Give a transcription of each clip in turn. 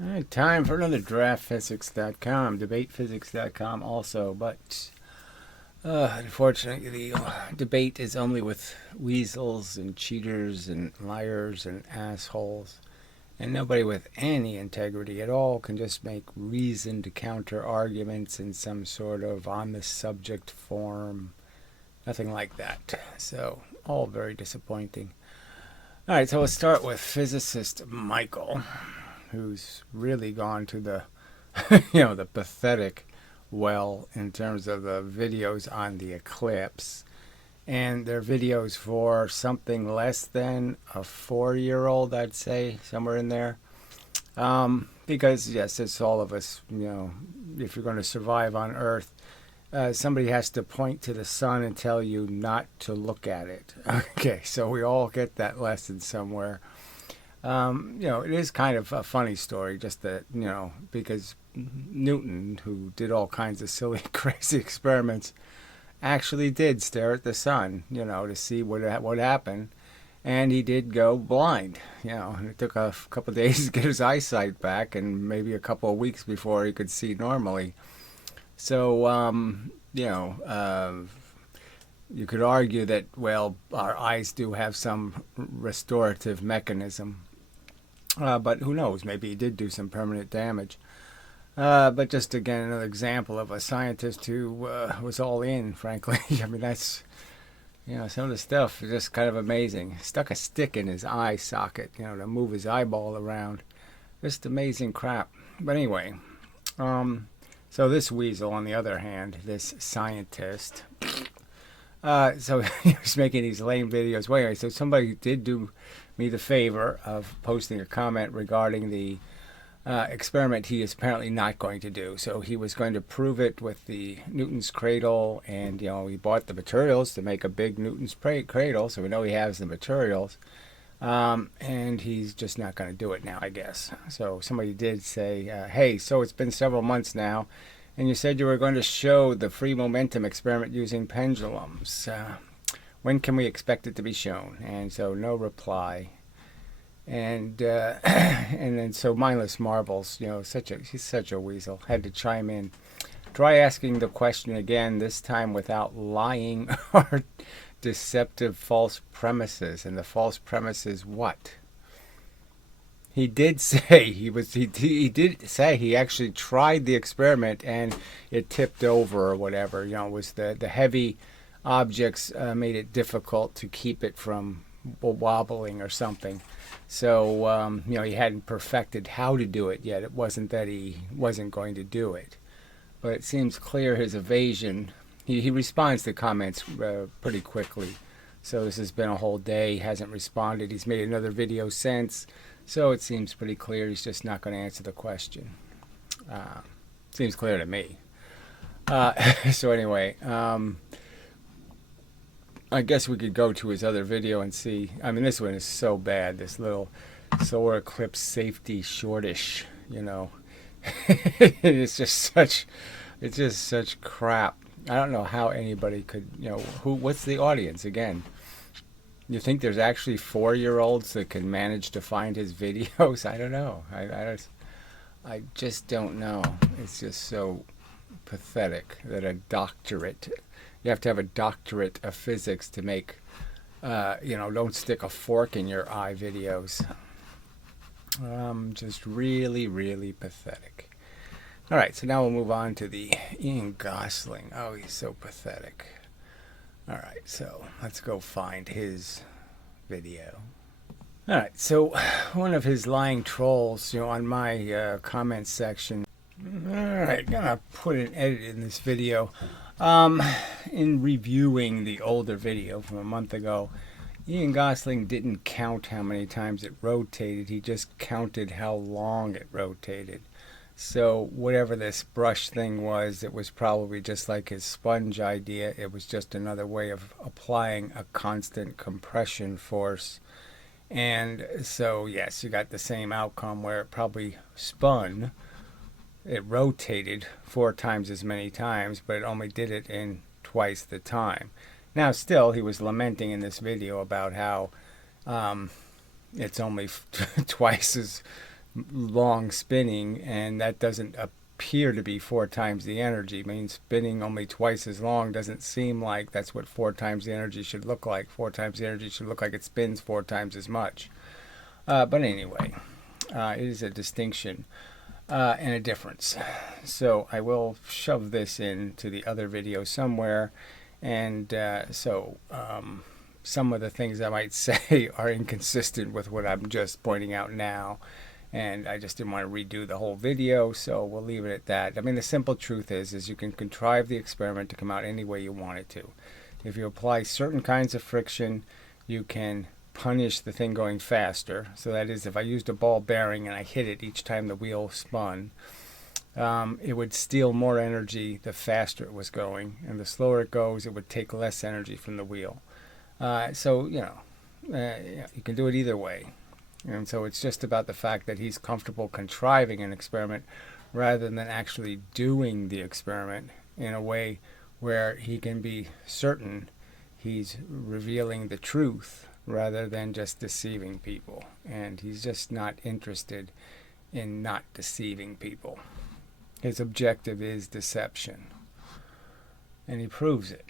All right, time for another DraftPhysics.com, debatephysics.com also, but unfortunately the debate is only with weasels and cheaters and liars and assholes, and nobody with any integrity at all can just make reasoned counter arguments in some sort of on the subject form. Nothing like that. So, all very disappointing. All right, so we'll start with physicist Michael, who's really gone to the the pathetic well in terms of the videos on the eclipse. And they're videos for something less than a 4-year-old, I'd say, somewhere in there. Because, yes, it's all of us, if you're going to survive on Earth, somebody has to point to the sun and tell you not to look at it. Okay, so we all get that lesson somewhere. It is kind of a funny story, just that, because Newton, who did all kinds of silly, crazy experiments, actually did stare at the sun, to see what happened. And he did go blind, and it took a couple of days to get his eyesight back and maybe a couple of weeks before he could see normally. So, you could argue that, well, our eyes do have some restorative mechanism. But who knows? Maybe he did do some permanent damage. But just again, another example of a scientist who was all in, frankly. I mean, that's, some of the stuff is just kind of amazing. Stuck a stick in his eye socket, to move his eyeball around. Just amazing crap. But anyway, so this weasel, on the other hand, this scientist, so he was making these lame videos. Well, anyway, so somebody did do me the favor of posting a comment regarding the experiment he is apparently not going to do. So he was going to prove it with the Newton's cradle, and he bought the materials to make a big Newton's cradle, so we know he has the materials. And he's just not going to do it now, I guess. So somebody did say, hey, so it's been several months now, and you said you were going to show the free momentum experiment using pendulums. When can we expect it to be shown? And so no reply. And and then so mindless marbles, he's such a weasel. Had to chime in. Try asking the question again, this time without lying or deceptive false premises. And the false premise is what? He did say he did say he actually tried the experiment and it tipped over or whatever. It was the heavy objects made it difficult to keep it from wobbling or something. So he hadn't perfected how to do it yet. It wasn't that he wasn't going to do it, but it seems clear his evasion. He responds to comments pretty quickly. So this has been a whole day. He hasn't responded. He's made another video since. So it seems pretty clear he's just not going to answer the question. Seems clear to me. So anyway, I guess we could go to his other video and see. I mean, this one is so bad. This little solar eclipse safety shortish, it's just such crap. I don't know how anybody could, what's the audience again? You think there's actually 4-year-olds that can manage to find his videos? I don't know. I just don't know. It's just so pathetic that you have to have a doctorate of physics to make, don't stick a fork in your eye videos. Just really, really pathetic. All right, so now we'll move on to the Ian Gosling. Oh, he's so pathetic. All right, so let's go find his video. All right, so one of his lying trolls, on my comment section. All right, gonna put an edit in this video. In reviewing the older video from a month ago, Ian Gosling didn't count how many times it rotated. He just counted how long it rotated. So whatever this brush thing was, it was probably just like his sponge idea. It was just another way of applying a constant compression force. And so, yes, you got the same outcome where it probably spun. It rotated 4 times as many times, but it only did it in twice the time. Now, still, he was lamenting in this video about how it's only twice as long spinning, and that doesn't appear to be 4 times the energy. I mean, spinning only twice as long doesn't seem like that's what 4 times the energy should look like. 4 times the energy should look like it spins 4 times as much. But anyway, it is a distinction and a difference. So I will shove this into the other video somewhere. And some of the things I might say are inconsistent with what I'm just pointing out now. And I just didn't want to redo the whole video, so we'll leave it at that. I mean, the simple truth is you can contrive the experiment to come out any way you want it to. If you apply certain kinds of friction, you can punish the thing going faster. So that is, if I used a ball bearing and I hit it each time the wheel spun, it would steal more energy the faster it was going, and the slower it goes, it would take less energy from the wheel. So, you can do it either way. And so it's just about the fact that he's comfortable contriving an experiment rather than actually doing the experiment in a way where he can be certain he's revealing the truth rather than just deceiving people. And he's just not interested in not deceiving people. His objective is deception. And he proves it.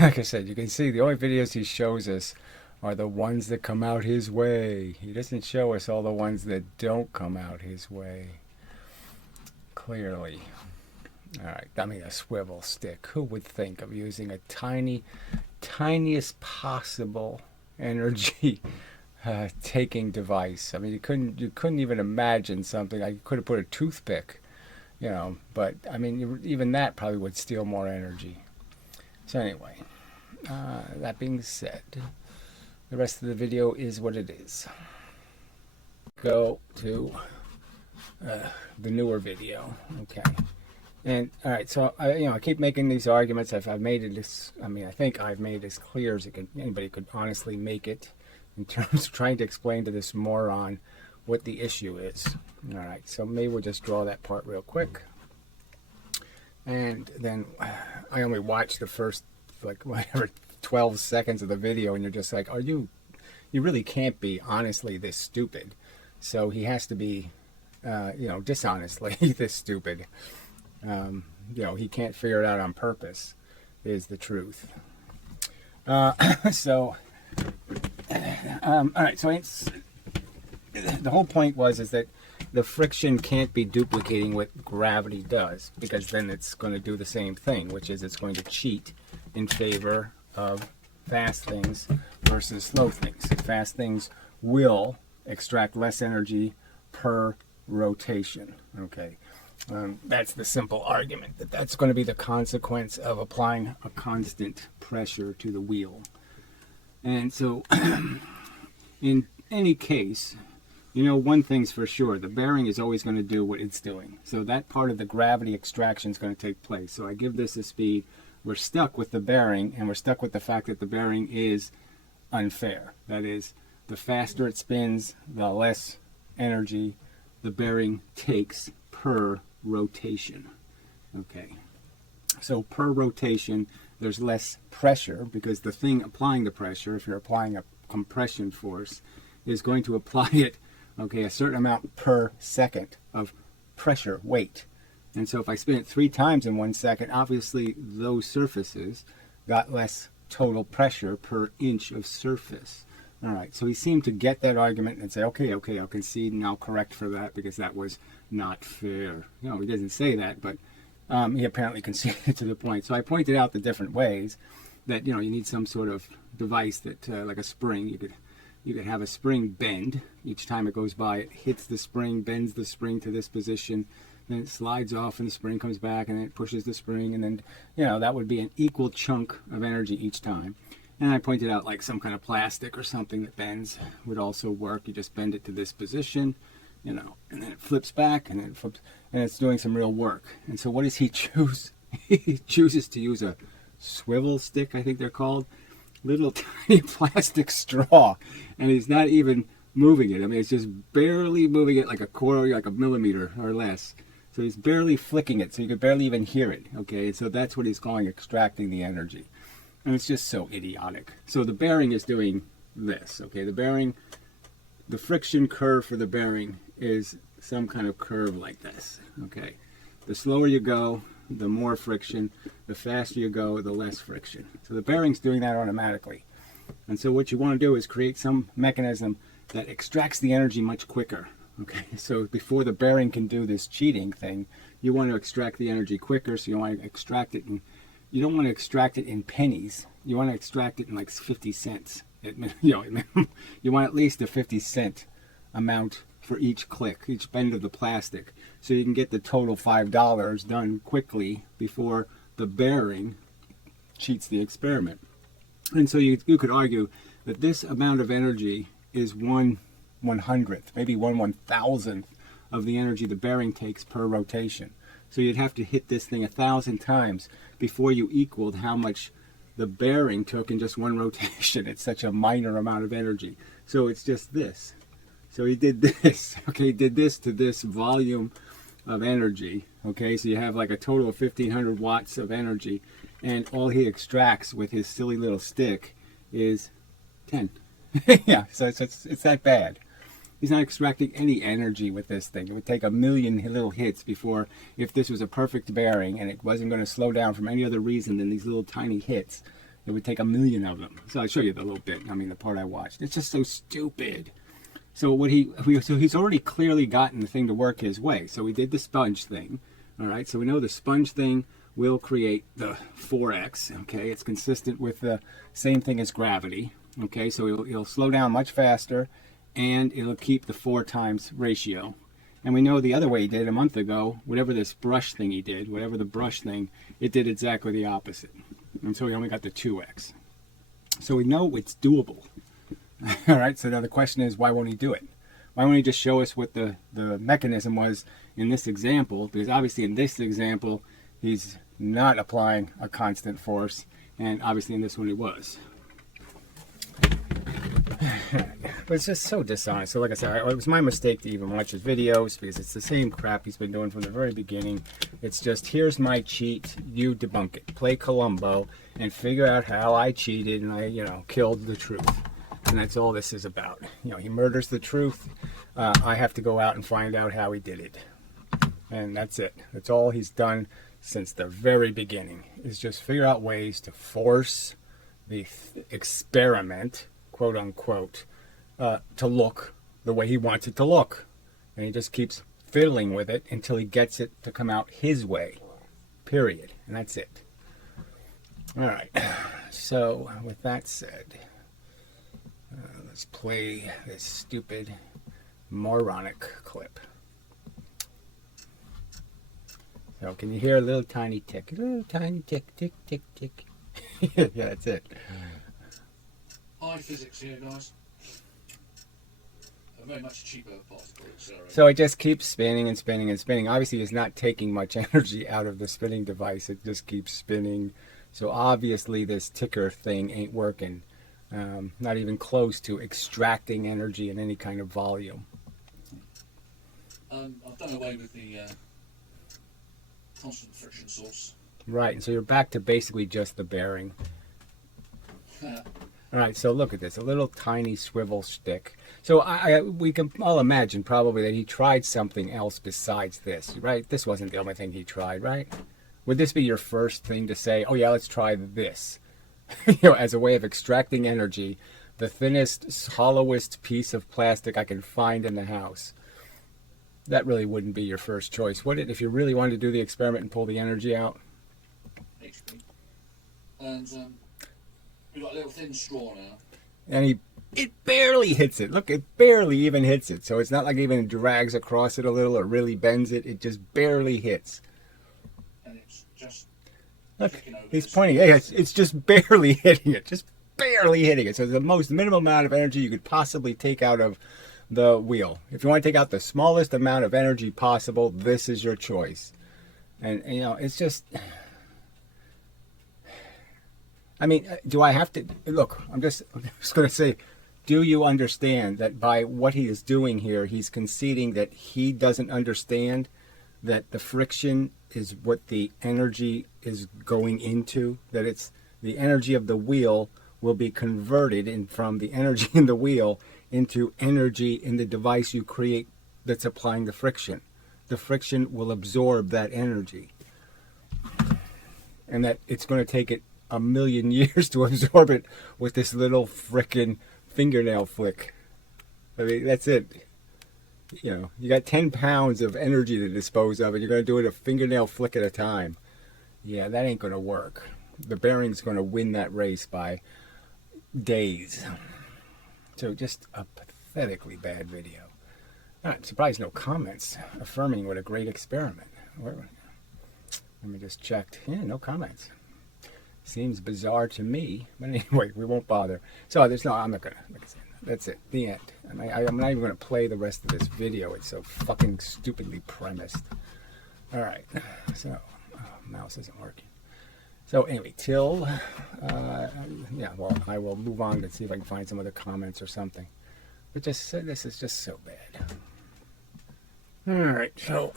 Like I said, you can see the only videos he shows us are the ones that come out his way. He doesn't show us all the ones that don't come out his way. Clearly. Alright, I mean, a swivel stick. Who would think of using a tiniest possible energy taking device? I mean, you couldn't even imagine something. I could have put a toothpick, but I mean, even that probably would steal more energy. So anyway, that being said, the rest of the video is what it is. Go to the newer video. Okay. And all right, so I keep making these arguments. I've made it as, I think I've made it as clear as anybody could honestly make it in terms of trying to explain to this moron what the issue is. All right, so maybe we'll just draw that part real quick. And then I only watched the first, 12 seconds of the video, and you're just like, you really can't be honestly this stupid. So he has to be, dishonestly this stupid. He can't figure it out on purpose, is the truth. All right, so the whole point is that the friction can't be duplicating what gravity does, because then it's going to do the same thing, which is it's going to cheat in favor of fast things versus slow things. Fast things will extract less energy per rotation. Okay, that's the simple argument, that's going to be the consequence of applying a constant pressure to the wheel. And so in any case, one thing's for sure, the bearing is always going to do what it's doing. So that part of the gravity extraction is going to take place. So I give this a speed, we're stuck with the bearing, and we're stuck with the fact that the bearing is unfair. That is, the faster it spins, the less energy the bearing takes per rotation. Okay, so per rotation there's less pressure, because the thing applying the pressure, if you're applying a compression force, is going to apply it, a certain amount per second of pressure, weight. And so if I spin it 3 times in 1 second, obviously those surfaces got less total pressure per inch of surface. All right, so he seemed to get that argument and say, okay, I'll concede and I'll correct for that because that was not fair. He doesn't say that, but he apparently conceded to the point. So I pointed out the different ways that, you need some sort of device that, like a spring, you could have a spring bend. Each time it goes by, it hits the spring, bends the spring to this position, then it slides off and the spring comes back, and then it pushes the spring, and then, that would be an equal chunk of energy each time. And I pointed out like some kind of plastic or something that bends would also work. You just bend it to this position, and then it flips back, and then it flips, and it's doing some real work. And so what does he choose? He chooses to use a swivel stick, I think they're called, little tiny plastic straw, and he's not even moving it. It's just barely moving it, like a quarter, like a millimeter or less. So he's barely flicking it, so you could barely even hear it. Okay, so that's what he's calling extracting the energy. And it's just so idiotic. So the bearing is doing this. Okay, the bearing, the friction curve for the bearing is some kind of curve like this. Okay, the slower you go, the more friction. The faster you go, the less friction. So the bearing's doing that automatically. And so what you want to do is create some mechanism that extracts the energy much quicker. Okay, so before the bearing can do this cheating thing, you want to extract the energy quicker. So you want to extract it in, you don't want to extract it in pennies. You want to extract it in like 50 cents. You want at least a 50-cent amount for each click, each bend of the plastic, so you can get the total $5 done quickly before the bearing cheats the experiment. And so you could argue that this amount of energy is 1/100th, maybe 1/1000th of the energy the bearing takes per rotation. So you'd have to hit this thing 1,000 times before you equaled how much the bearing took in just one rotation. It's such a minor amount of energy. So it's just this. So he did this, okay, he did this to this volume of energy, okay, so you have like a total of 1,500 watts of energy, and all he extracts with his silly little stick is 10. Yeah, so it's that bad. He's not extracting any energy with this thing. It would take 1,000,000 little hits before, if this was a perfect bearing and it wasn't going to slow down from any other reason than these little tiny hits, it would take 1,000,000 of them. So I'll show you the little bit, the part I watched. It's just so stupid. So he's already clearly gotten the thing to work his way. So we did the sponge thing, all right? So we know the sponge thing will create the 4x, okay? It's consistent with the same thing as gravity, okay? So it'll slow down much faster, and it'll keep the 4 times ratio. And we know the other way he did a month ago, whatever this brush thing he did, whatever the brush thing, it did exactly the opposite. And so we only got the 2x. So we know it's doable. All right, so now the question is, why won't he do it? Why won't he just show us what the mechanism was in this example? Because obviously in this example, he's not applying a constant force, and obviously in this one he was. But it's just so dishonest. So like I said, it was my mistake to even watch his videos, because it's the same crap he's been doing from the very beginning. It's just, here's my cheat, you debunk it. Play Columbo and figure out how I cheated and I, killed the truth. And that's all this is about. He murders the truth. I have to go out and find out how he did it. And that's it. That's all he's done since the very beginning, is just figure out ways to force the experiment, quote unquote, to look the way he wants it to look. And he just keeps fiddling with it until he gets it to come out his way. Period. And that's it. All right. So with that said, let's play this stupid, moronic clip. So can you hear a little tiny tick? A little tiny tick, tick, tick, tick. Yeah, that's it. High physics here, guys. A very much cheaper particle accelerator. So it just keeps spinning and spinning and spinning. Obviously, it's not taking much energy out of the spinning device. It just keeps spinning. So obviously, this ticker thing ain't working. Not even close to extracting energy in any kind of volume. I've done away with the constant friction source. Right, and so you're back to basically just the bearing. All right, so look at this, a little tiny swivel stick. So we can all imagine probably that he tried something else besides this, right? This wasn't the only thing he tried, right? Would this be your first thing to say, oh yeah, let's try this? As a way of extracting energy, the thinnest, hollowest piece of plastic I can find in the house. That really wouldn't be your first choice, would it? If you really wanted to do the experiment and pull the energy out? HP. And we've got a little thin straw now. And it barely hits it. Look, it barely even hits it. So it's not like it even drags across it a little or really bends it. It just barely hits. And it's just... Look, he's pointing. Hey, it's just barely hitting it. Just barely hitting it. So it's the most minimum amount of energy you could possibly take out of the wheel. If you want to take out the smallest amount of energy possible, this is your choice. And it's just... I mean, do I have to... Look, I'm just going to say, do you understand that by what he is doing here, he's conceding that he doesn't understand that the friction is what the energy is going into, that it's the energy of the wheel will be converted from the energy in the wheel into energy in the device you create that's applying the friction. The friction will absorb that energy. And that it's going to take it a million years to absorb it with this little frickin' fingernail flick. I mean, that's it. You know, you got 10 pounds of energy to dispose of, and you're going to do it a fingernail flick at a time. Yeah, that ain't going to work. The bearing's going to win that race by days. So just a pathetically bad video. I'm surprised no comments affirming what a great experiment. Let me just check. Yeah, no comments. Seems bizarre to me, but anyway, we won't bother. So there's no, I'm not gonna, like I said, that's it, the end. I'm not even gonna play the rest of this video. It's so fucking stupidly premised. All right, so mouse isn't working. So anyway, till, yeah, well, I will move on to see if I can find some other comments or something. But just this is just so bad. All right, so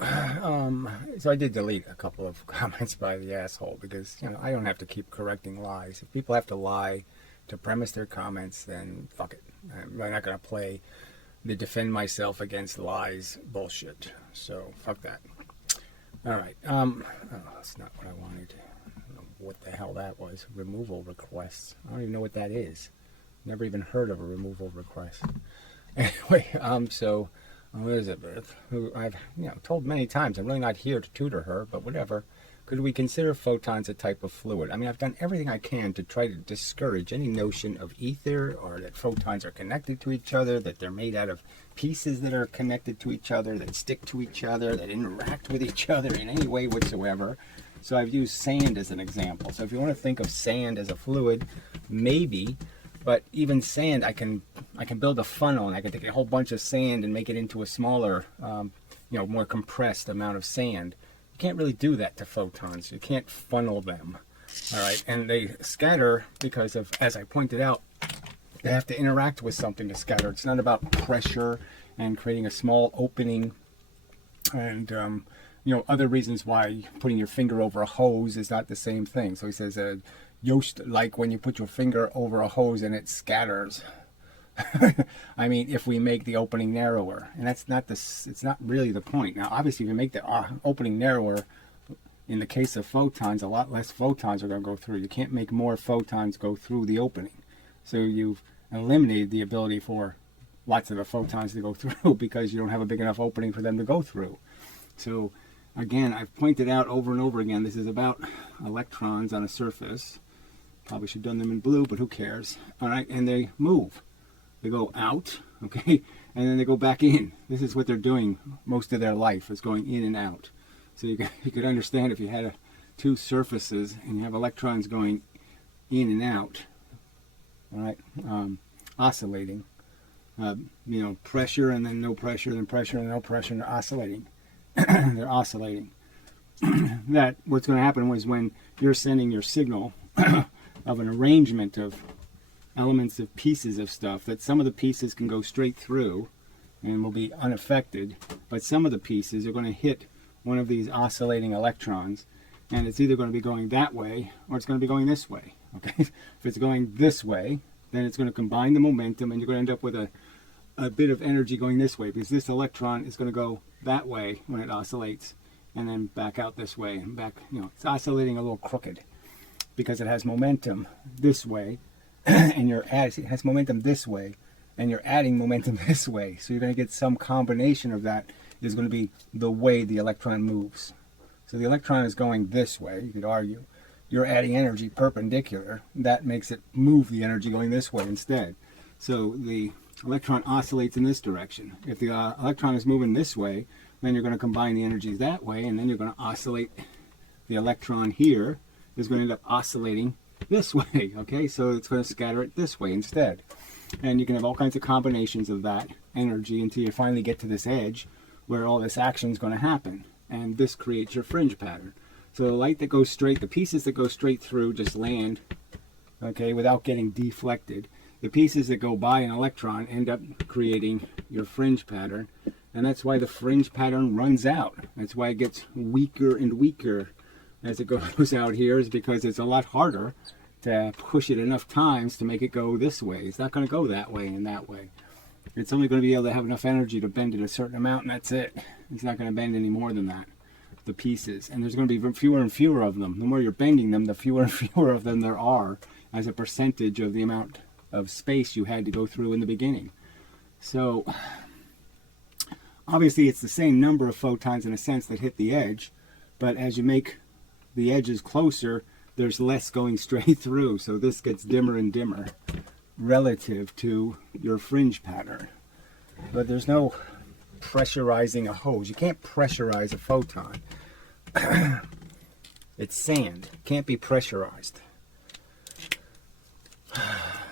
I did delete a couple of comments by the asshole because, you know, I don't have to keep correcting lies. If people have to lie to premise their comments, then fuck it. I'm not going to play the defend myself against lies bullshit. So fuck that. All right. Oh, that's not what I wanted. I don't know what the hell that was. Removal requests. I don't even know what that is. Never even heard of a removal request. Anyway, so Elizabeth, who I've told many times, I'm really not here to tutor her, but whatever. Could we consider photons a type of fluid? I mean, I've done everything I can to try to discourage any notion of ether or that photons are connected to each other, that they're made out of pieces that are connected to each other, that stick to each other, that interact with each other in any way whatsoever. So I've used sand as an example. So if you want to think of sand as a fluid, maybe. But even sand, I can build a funnel, and I can take a whole bunch of sand and make it into a smaller, more compressed amount of sand. You can't really do that to photons. You can't funnel them, all right? And they scatter because of, as I pointed out, they have to interact with something to scatter. It's not about pressure and creating a small opening and, other reasons why putting your finger over a hose is not the same thing. So he says, Yost, like when you put your finger over a hose and it scatters. I mean, if we make the opening narrower, and that's not it's not really the point. Now, obviously, if you make the opening narrower, in the case of photons, a lot less photons are going to go through. You can't make more photons go through the opening. So you've eliminated the ability for lots of the photons to go through because you don't have a big enough opening for them to go through. So, again, I've pointed out over and over again, this is about electrons on a surface. Probably should have done them in blue, but who cares? All right, and they move. They go out, okay, and then they go back in. This is what they're doing most of their life, is going in and out. So you could understand if you had two surfaces and you have electrons going in and out, all right, oscillating. Pressure and then no pressure, then pressure and no pressure, and they're oscillating. They're oscillating. That what's going to happen was when you're sending your signal of an arrangement of elements of pieces of stuff, that some of the pieces can go straight through and will be unaffected, but some of the pieces are going to hit one of these oscillating electrons, and it's either going to be going that way or it's going to be going this way. Okay, if it's going this way, then it's going to combine the momentum, and you're going to end up with a bit of energy going this way, because this electron is going to go that way when it oscillates, and then back out this way, and back. It's oscillating a little crooked because it has momentum this way, and it has momentum this way, and you're adding momentum this way. So you're going to get some combination of that is going to be the way the electron moves. So the electron is going this way, you could argue. You're adding energy perpendicular. That makes it move the energy going this way instead. So the electron oscillates in this direction. If the electron is moving this way, then you're going to combine the energies that way, and then you're going to oscillate. The electron here is going to end up oscillating this way, okay? So it's going to scatter it this way instead. And you can have all kinds of combinations of that energy until you finally get to this edge where all this action is going to happen. And this creates your fringe pattern. So the light that goes straight, the pieces that go straight through just land, okay, without getting deflected. The pieces that go by an electron end up creating your fringe pattern. And that's why the fringe pattern runs out. That's why it gets weaker and weaker as it goes out here, is because it's a lot harder to push it enough times to make it go this way. It's not going to go that way and that way. It's only going to be able to have enough energy to bend it a certain amount, and that's it. It's not going to bend any more than that, the pieces. And there's going to be fewer and fewer of them. The more you're bending them, the fewer and fewer of them there are as a percentage of the amount of space you had to go through in the beginning. So obviously it's the same number of photons in a sense that hit the edge, but as you make the edges closer, there's less going straight through. So this gets dimmer and dimmer relative to your fringe pattern. But there's no pressurizing a hose. You can't pressurize a photon. It's sand. It can't be pressurized.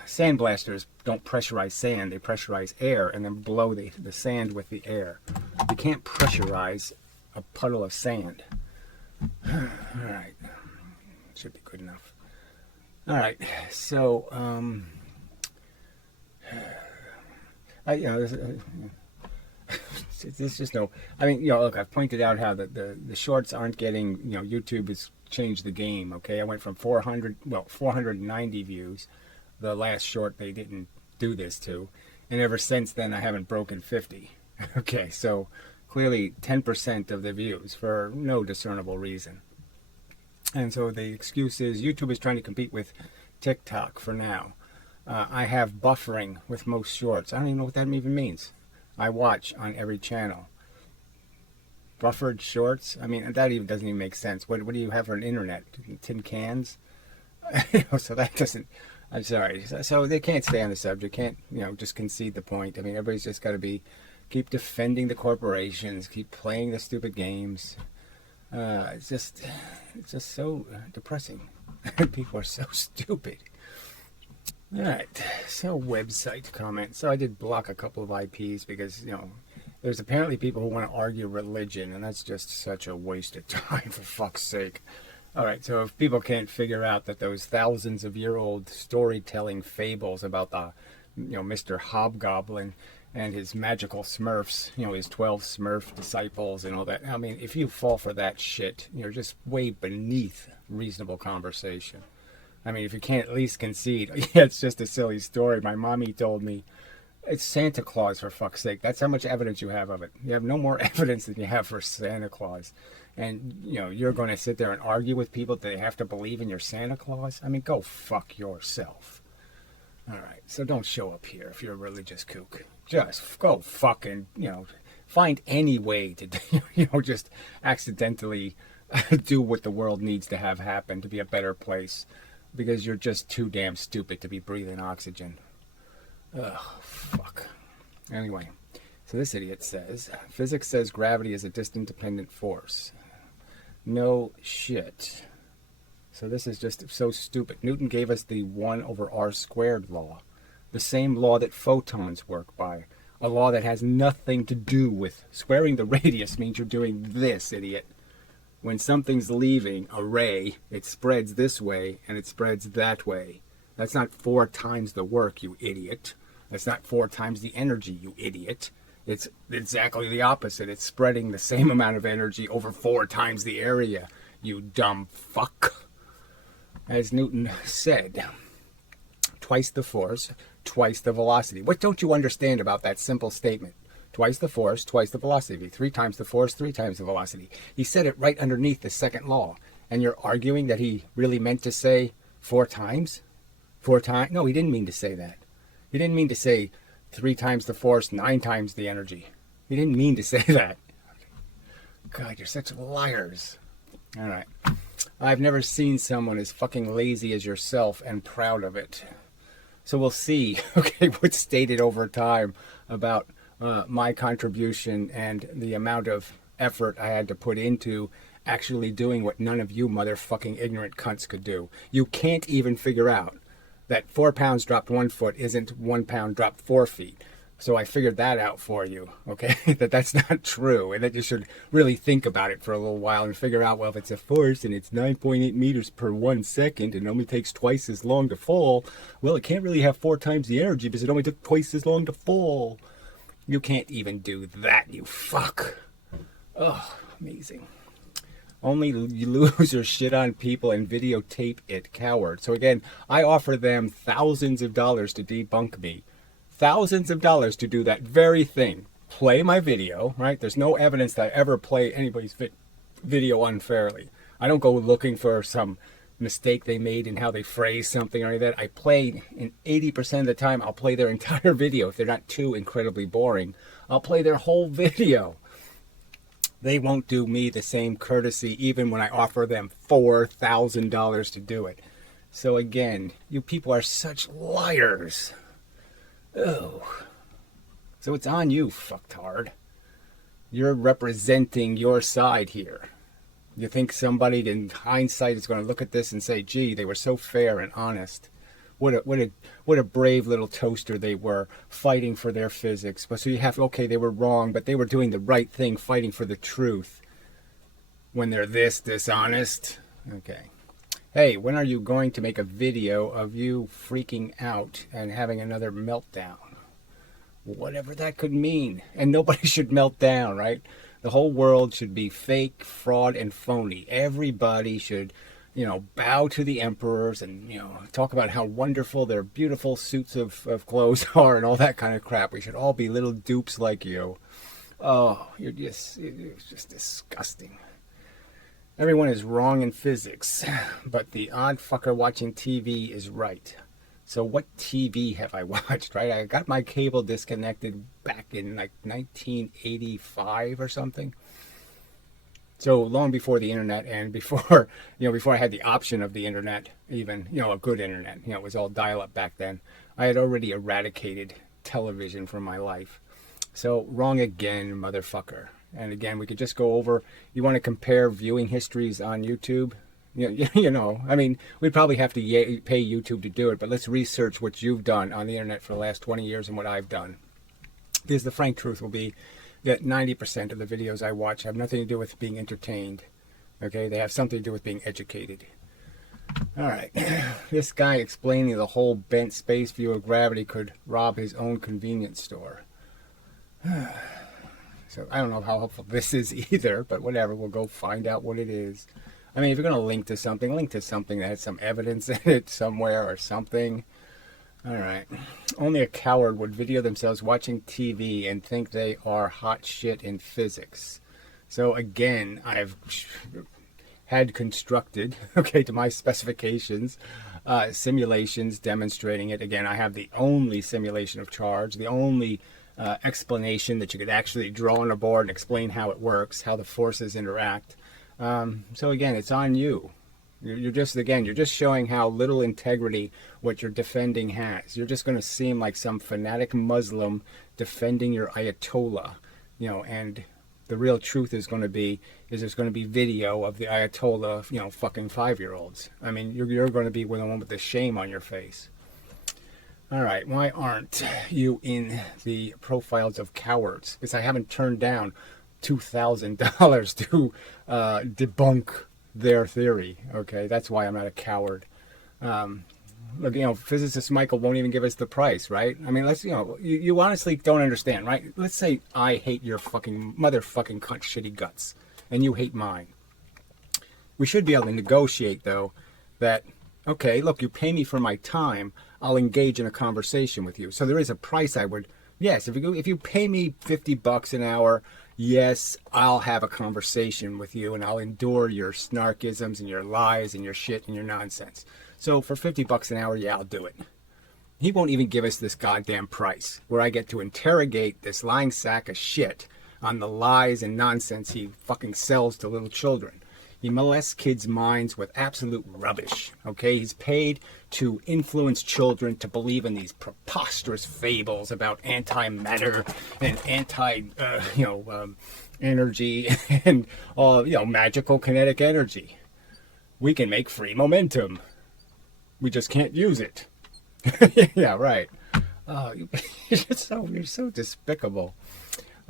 Sandblasters don't pressurize sand. They pressurize air and then blow the sand with the air. You can't pressurize a puddle of sand. All right. Should be good enough. All right. So, there's just no. I mean, look, I've pointed out how the shorts aren't getting. YouTube has changed the game. Okay, I went from 490 views, the last short they didn't do this to, and ever since then I haven't broken 50. Okay, so clearly 10% of the views for no discernible reason. And so the excuse is YouTube is trying to compete with TikTok for now. I have buffering with most shorts. I don't even know what that even means. I watch on every channel. Buffered shorts? I mean, that even doesn't even make sense. What do you have for an internet? Tin cans? So that doesn't... I'm sorry. So they can't stay on the subject. Can't, just concede the point. I mean, everybody's just got to keep defending the corporations, keep playing the stupid games. It's just so depressing. People are so stupid. All right, so website comments. So I did block a couple of IPs because, there's apparently people who want to argue religion, and that's just such a waste of time, for fuck's sake. All right, so if people can't figure out that those thousands of year old storytelling fables about the, Mr. Hobgoblin and his magical Smurfs, his 12 Smurf disciples and all that. I mean, if you fall for that shit, you're just way beneath reasonable conversation. I mean, if you can't at least concede, yeah, it's just a silly story. My mommy told me, it's Santa Claus, for fuck's sake. That's how much evidence you have of it. You have no more evidence than you have for Santa Claus. And, you're going to sit there and argue with people that they have to believe in your Santa Claus? I mean, go fuck yourself. All right, so don't show up here if you're a religious kook. Just go fucking, find any way to, just accidentally do what the world needs to have happen to be a better place. Because you're just too damn stupid to be breathing oxygen. Ugh, fuck. Anyway, so this idiot says, physics says gravity is a distance-dependent force. No shit. So this is just so stupid. Newton gave us the 1/r² law. The same law that photons work by. A law that has nothing to do with squaring the radius means you're doing this, idiot. When something's leaving a ray, it spreads this way and it spreads that way. That's not 4 times the work, you idiot. That's not 4 times the energy, you idiot. It's exactly the opposite. It's spreading the same amount of energy over 4 times the area, you dumb fuck. As Newton said, twice the force, twice the velocity. What don't you understand about that simple statement? Twice the force, twice the velocity. 3 times the force, 3 times the velocity. He said it right underneath the second law. And you're arguing that he really meant to say 4 times? 4 times? No, he didn't mean to say that. He didn't mean to say 3 times the force, 9 times the energy. He didn't mean to say that. God, you're such liars. All right. I've never seen someone as fucking lazy as yourself and proud of it. So we'll see, okay, what's stated over time about my contribution and the amount of effort I had to put into actually doing what none of you motherfucking ignorant cunts could do. You can't even figure out that 4 pounds dropped 1 foot isn't 1 pound dropped 4 feet. So I figured that out for you, okay? That's not true, and that you should really think about it for a little while and figure out, well, if it's a force and it's 9.8 meters per 1 second and it only takes twice as long to fall, well, it can't really have 4 times the energy because it only took twice as long to fall. You can't even do that, you fuck. Oh, amazing. Only losers shit on people and videotape it, coward. So again, I offer them thousands of dollars to debunk me. thousands of dollars to do that very thing. Play my video, right? There's no evidence that I ever play anybody's video unfairly. I don't go looking for some mistake they made in how they phrase something or anything. I play, in 80% of the time, I'll play their entire video. If they're not too incredibly boring, I'll play their whole video. They won't do me the same courtesy even when I offer them $4,000 to do it. So again, you people are such liars. Oh. So it's on you, fucktard. You're representing your side here. You think somebody in hindsight is going to look at this and say, gee, they were so fair and honest. What a brave little toaster they were, fighting for their physics. But so you have, okay, they were wrong, but they were doing the right thing, fighting for the truth. When they're this dishonest. Okay. Hey, when are you going to make a video of you freaking out and having another meltdown? Whatever that could mean. And nobody should melt down, right? The whole world should be fake, fraud, and phony. Everybody should, bow to the emperors and, talk about how wonderful their beautiful suits of clothes are and all that kind of crap. We should all be little dupes like you. Oh, it's just disgusting. Everyone is wrong in physics, but the odd fucker watching TV is right. So what TV have I watched, right? I got my cable disconnected back in like 1985 or something. So long before the internet and before I had the option of the internet, even, a good internet, it was all dial-up back then. I had already eradicated television from my life. So wrong again, motherfucker. And again, we could just go over, you want to compare viewing histories on YouTube? We'd probably have to pay YouTube to do it, but let's research what you've done on the internet for the last 20 years and what I've done. Because the frank truth will be that 90% of the videos I watch have nothing to do with being entertained. Okay, they have something to do with being educated. All right, this guy explaining the whole bent space view of gravity could rob his own convenience store. So I don't know how helpful this is either, but whatever, we'll go find out what it is. I mean, if you're going to link to something that has some evidence in it somewhere or something. All right. Only a coward would video themselves watching TV and think they are hot shit in physics. So again, I've had constructed, to my specifications, simulations demonstrating it. Again, I have the only simulation of charge, the only explanation that you could actually draw on a board and explain how it works, how the forces interact. So again, it's on you. You're just showing how little integrity what you're defending has. You're just going to seem like some fanatic Muslim defending your Ayatollah, and the real truth is there's going to be video of the Ayatollah, fucking 5-year-olds. I mean, you're going to be the one with the shame on your face. All right, why aren't you in the profiles of cowards? Because I haven't turned down $2,000 to debunk their theory. Okay, that's why I'm not a coward. Look, physicist Michael won't even give us the price, right? I mean, let's, you honestly don't understand, right? Let's say I hate your fucking motherfucking cunt shitty guts, and you hate mine. We should be able to negotiate, though, that, okay, look, you pay me for my time, I'll engage in a conversation with you. So there is a price I would, yes, if you pay me $50 an hour, yes, I'll have a conversation with you and I'll endure your snarkisms and your lies and your shit and your nonsense. So for $50 an hour, yeah, I'll do it. He won't even give us this goddamn price where I get to interrogate this lying sack of shit on the lies and nonsense he fucking sells to little children. He molests kids' minds with absolute rubbish, okay? He's paid to influence children to believe in these preposterous fables about antimatter and energy and, magical kinetic energy. We can make free momentum. We just can't use it. Yeah, right. Oh, you're so despicable.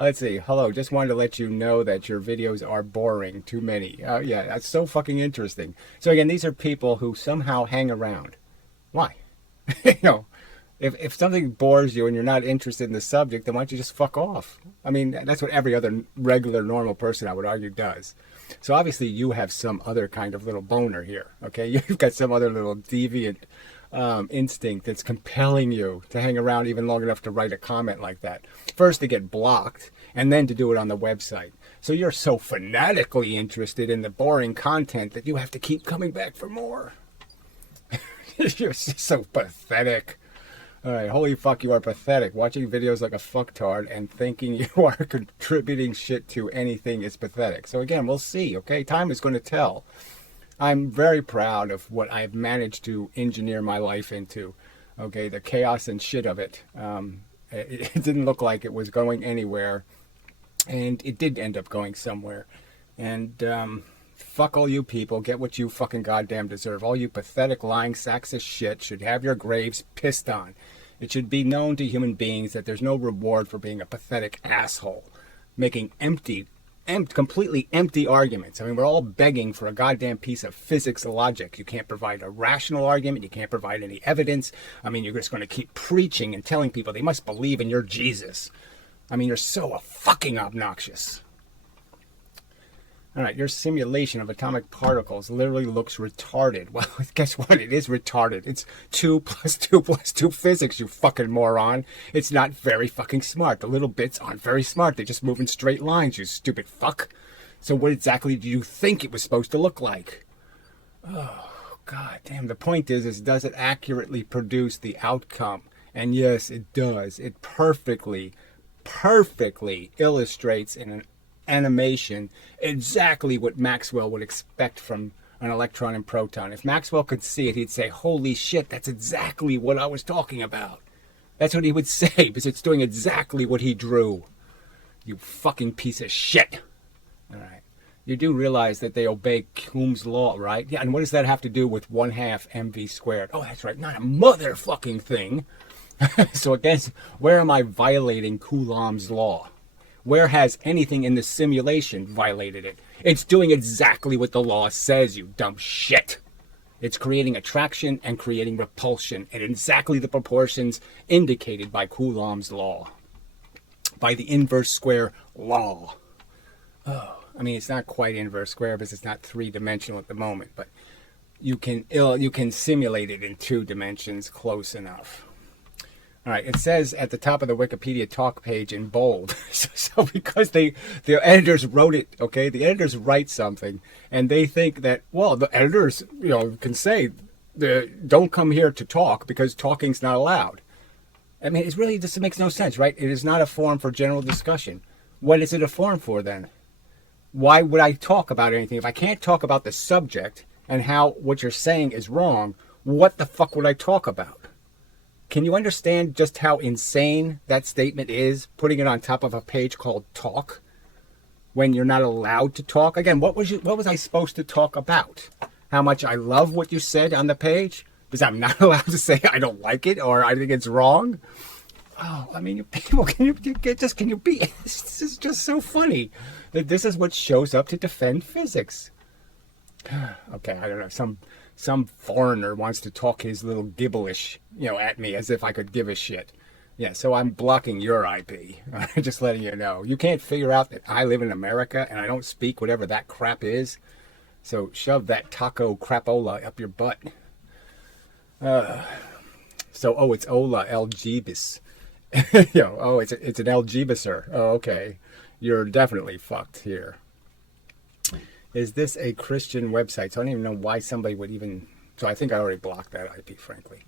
Let's see. Hello. Just wanted to let you know that your videos are boring. Too many. Yeah, that's so fucking interesting. So again, these are people who somehow hang around. Why? If something bores you and you're not interested in the subject, then why don't you just fuck off? I mean, that's what every other regular, normal person, I would argue, does. So obviously you have some other kind of little boner here, okay? You've got some other little deviant instinct that's compelling you to hang around even long enough to write a comment like that. First to get blocked, and then to do it on the website. So you're so fanatically interested in the boring content that you have to keep coming back for more. You're just so pathetic. All right, holy fuck, you are pathetic. Watching videos like a fucktard and thinking you are contributing shit to anything is pathetic. So again, we'll see, okay? Time is going to tell. I'm very proud of what I've managed to engineer my life into, okay? The chaos and shit of it. It didn't look like it was going anywhere, and it did end up going somewhere. And fuck all you people. Get what you fucking goddamn deserve. All you pathetic lying sacks of shit should have your graves pissed on. It should be known to human beings that there's no reward for being a pathetic asshole, making completely empty arguments. I mean, we're all begging for a goddamn piece of physics logic. You can't provide a rational argument. You can't provide any evidence. I mean, you're just going to keep preaching and telling people they must believe in your Jesus. I mean, you're so fucking obnoxious. All right, your simulation of atomic particles literally looks retarded. Well, guess what? It is retarded. It's 2 plus 2 plus 2 physics, you fucking moron. It's not very fucking smart. The little bits aren't very smart. They just move in straight lines, you stupid fuck. So what exactly do you think it was supposed to look like? Oh, god damn. The point is does it accurately produce the outcome? And yes, it does. It perfectly illustrates in an animation exactly what Maxwell would expect from an electron and proton. If Maxwell could see it, he'd say, holy shit, that's exactly what I was talking about. That's what he would say, because it's doing exactly what he drew. You fucking piece of shit. All right. You do realize that they obey Coulomb's law, right? Yeah, and what does that have to do with 1/2 mv squared? Oh, that's right, not a motherfucking thing. So again, where am I violating Coulomb's law? Where has anything in the simulation violated it? It's doing exactly what the law says, you dumb shit. It's creating attraction and creating repulsion in exactly the proportions indicated by Coulomb's law. By the inverse square law. Oh, I mean, it's not quite inverse square because it's not 3-dimensional at the moment, but you can simulate it in 2 dimensions close enough. All right, it says at the top of the Wikipedia talk page in bold. So because the editors wrote it, okay, the editors write something, and they think that, well, the editors, can say, don't come here to talk because talking's not allowed. I mean, it really just makes no sense, right? It is not a forum for general discussion. What is it a forum for then? Why would I talk about anything? If I can't talk about the subject and how what you're saying is wrong, what the fuck would I talk about? Can you understand just how insane that statement is, putting it on top of a page called talk, when you're not allowed to talk? Again, what was I supposed to talk about? How much I love what you said on the page? Because I'm not allowed to say I don't like it or I think it's wrong? Oh, I mean, people, can you be, this is just so funny that this is what shows up to defend physics. Okay, I don't know, some foreigner wants to talk his little gibberish, at me as if I could give a shit. Yeah, so I'm blocking your IP. Just letting you know. You can't figure out that I live in America and I don't speak whatever that crap is. So shove that taco crapola up your butt. It's Ola Algebis. It's an Algebiser. Oh, okay. You're definitely fucked here. Is this a Christian website? So I don't even know why somebody would even... So I think I already blocked that IP, frankly.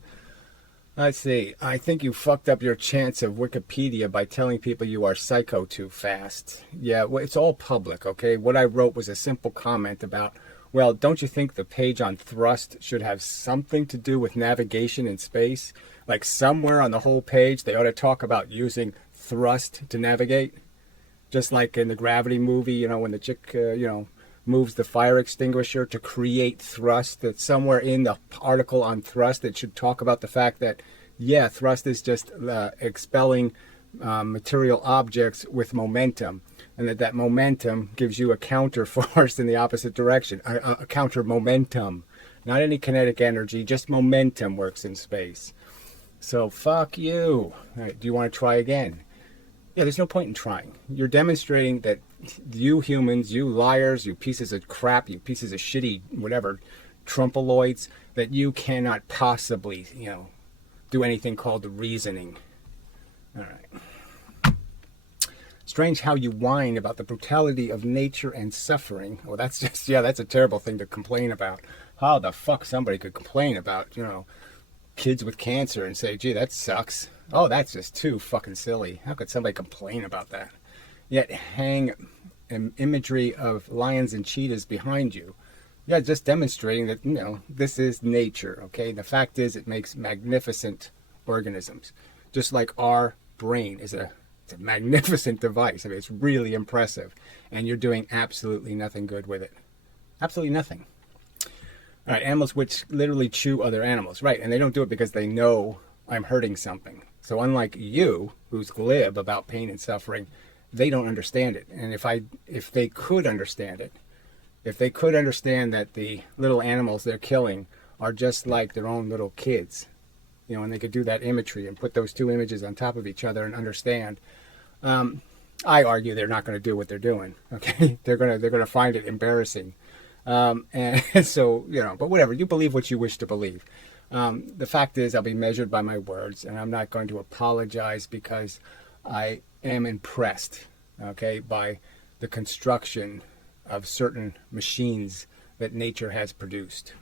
Let's see. I think you fucked up your chance of Wikipedia by telling people you are psycho too fast. Yeah, well, it's all public, okay? What I wrote was a simple comment about, well, don't you think the page on thrust should have something to do with navigation in space? Like somewhere on the whole page, they ought to talk about using thrust to navigate. Just like in the Gravity movie, when the chick, moves the fire extinguisher to create thrust, that somewhere in the article on thrust it should talk about the fact that, yeah, thrust is just expelling material objects with momentum, and that momentum gives you a counter force in the opposite direction, a counter momentum. Not any kinetic energy, just momentum works in space. So fuck you. All right, do you want to try again? Yeah, there's no point in trying. You're demonstrating that you humans, you liars, you pieces of crap, you pieces of shitty whatever, trumpeloids that you cannot possibly, do anything called reasoning. All right. Strange how you whine about the brutality of nature and suffering. Well, that's just, that's a terrible thing to complain about. How the fuck somebody could complain about, kids with cancer and say, gee, that sucks. Oh, that's just too fucking silly. How could somebody complain about that? Yet hang an imagery of lions and cheetahs behind you. Yeah, just demonstrating that, this is nature, okay? The fact is it makes magnificent organisms. Just like our brain is it's a magnificent device. I mean, it's really impressive. And you're doing absolutely nothing good with it. Absolutely nothing. All right, animals which literally chew other animals. Right, and they don't do it because they know I'm hurting something. So unlike you, who's glib about pain and suffering, they don't understand it. And if they could understand it, if they could understand that the little animals they're killing are just like their own little kids, and they could do that imagery and put those two images on top of each other and understand, I argue they're not going to do what they're doing. Okay, they're gonna find it embarrassing, and so but whatever. You believe what you wish to believe. The fact is, I'll be measured by my words, and I'm not going to apologize because I am impressed, okay, by the construction of certain machines that nature has produced.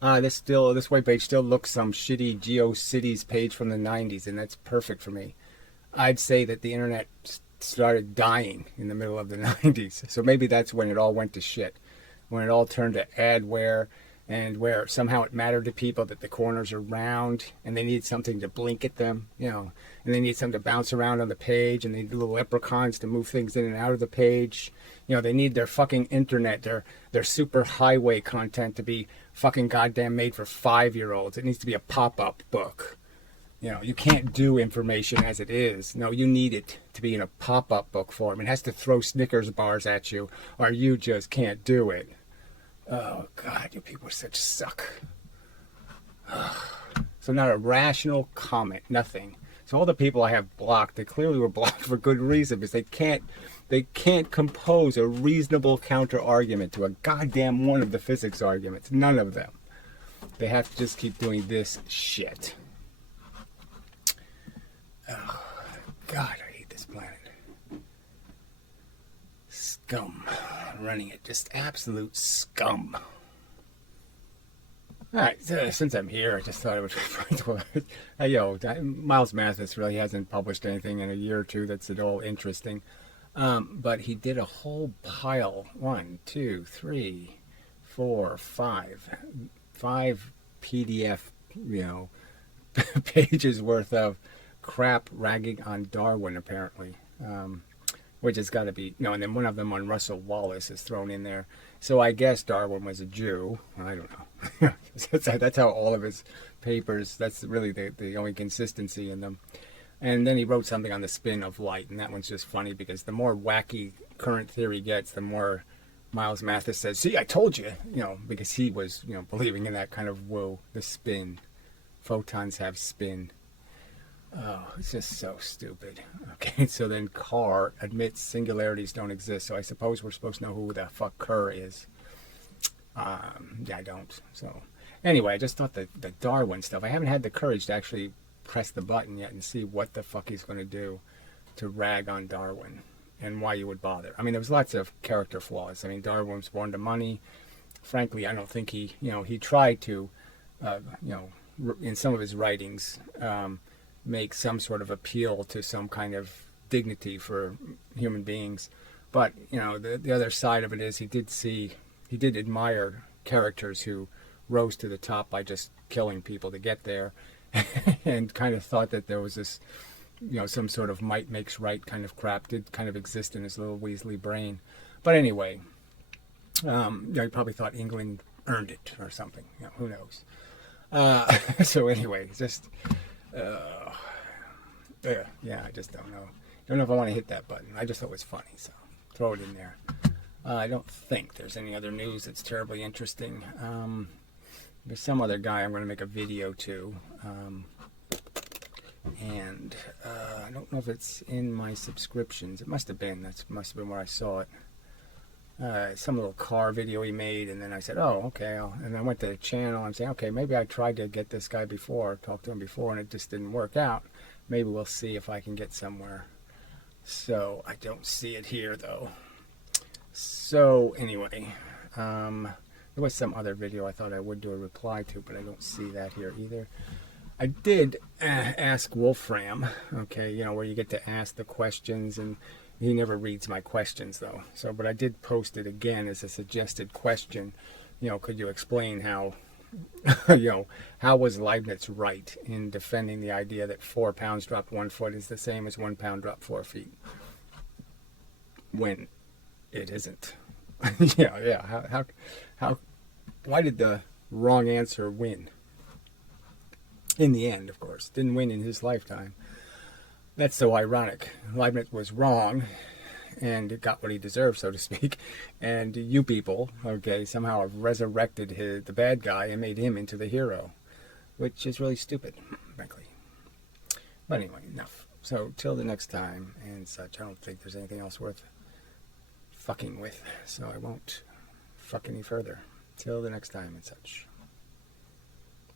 This webpage still looks some shitty GeoCities page from the 90s, and that's perfect for me. I'd say that the internet started dying in the middle of the 90s, so maybe that's when it all went to shit, when it all turned to adware, and where somehow it mattered to people that the corners are round, and they need something to blink at them, and they need something to bounce around on the page, and they need little leprechauns to move things in and out of the page. They need their fucking internet, their super highway content to be fucking goddamn made for 5-year-olds. It needs to be a pop-up book. You can't do information as it is. No, you need it to be in a pop-up book form. It has to throw Snickers bars at you, or you just can't do it. Oh, God, you people are such suck. So not a rational comment, nothing. So all the people I have blocked, they clearly were blocked for good reason, because they can't compose a reasonable counter-argument to a goddamn one of the physics arguments. None of them. They have to just keep doing this shit. Oh, God, I hate this planet. Scum running it. Just absolute scum. Alright, so since I'm here, I just thought I would... Miles Mathis really hasn't published anything in a year or two that's at all interesting. But he did a whole pile, 1, 2, 3, 4, 5 PDF, pages worth of crap ragging on Darwin, apparently. Which has got to be, and then one of them on Russell Wallace is thrown in there. So I guess Darwin was a Jew. I don't know. That's how all of his papers, that's really the only consistency in them. And then he wrote something on the spin of light, and that one's just funny because the more wacky current theory gets, the more Miles Mathis says, see, I told you, because he was, believing in that kind of, whoa, the spin. Photons have spin. Oh, it's just so stupid. Okay, so then Carr admits singularities don't exist, so I suppose we're supposed to know who the fuck Kerr is. Yeah, I don't. So, anyway, I just thought the Darwin stuff, I haven't had the courage to actually press the button yet and see what the fuck he's going to do to rag on Darwin and why you would bother. I mean, there was lots of character flaws. I mean, Darwin was born to money. Frankly, I don't think he tried to, in some of his writings, make some sort of appeal to some kind of dignity for human beings. But, the other side of it is he did admire characters who rose to the top by just killing people to get there and kind of thought that there was this, some sort of might makes right kind of crap did kind of exist in his little Weasley brain. But anyway, he probably thought England earned it or something. Who knows? So anyway, just... I just don't know. Don't know if I want to hit that button. I just thought it was funny, so throw it in there. I don't think there's any other news that's terribly interesting. There's some other guy I'm going to make a video to, and I don't know if it's in my subscriptions. It must have been. That must have been where I saw it. some little car video he made, and then I said, oh, okay. And I went to the channel. I'm saying, okay, maybe I tried to get this guy before, talk to him before, and it just didn't work out. Maybe we'll see if I can get somewhere. So I don't see it here, though. So anyway, there was some other video I thought I would do a reply to, but I don't see that here either. I did ask Wolfram, okay, you know, where you get to ask the questions, and he never reads my questions, though. So, but I did post it again as a suggested question. You know, could you explain how, you know, how was Leibniz right in defending the idea that 4 pounds dropped 1 foot is the same as 1 pound dropped 4 feet? When it isn't. Yeah. How, why did the wrong answer win? In the end, of course. Didn't win in his lifetime. That's so ironic. Leibniz was wrong and got what he deserved, so to speak. And you people, okay, somehow have resurrected the bad guy and made him into the hero, which is really stupid, frankly. But anyway, enough. So, till the next time and such, I don't think there's anything else worth fucking with, so I won't fuck any further. Till the next time and such.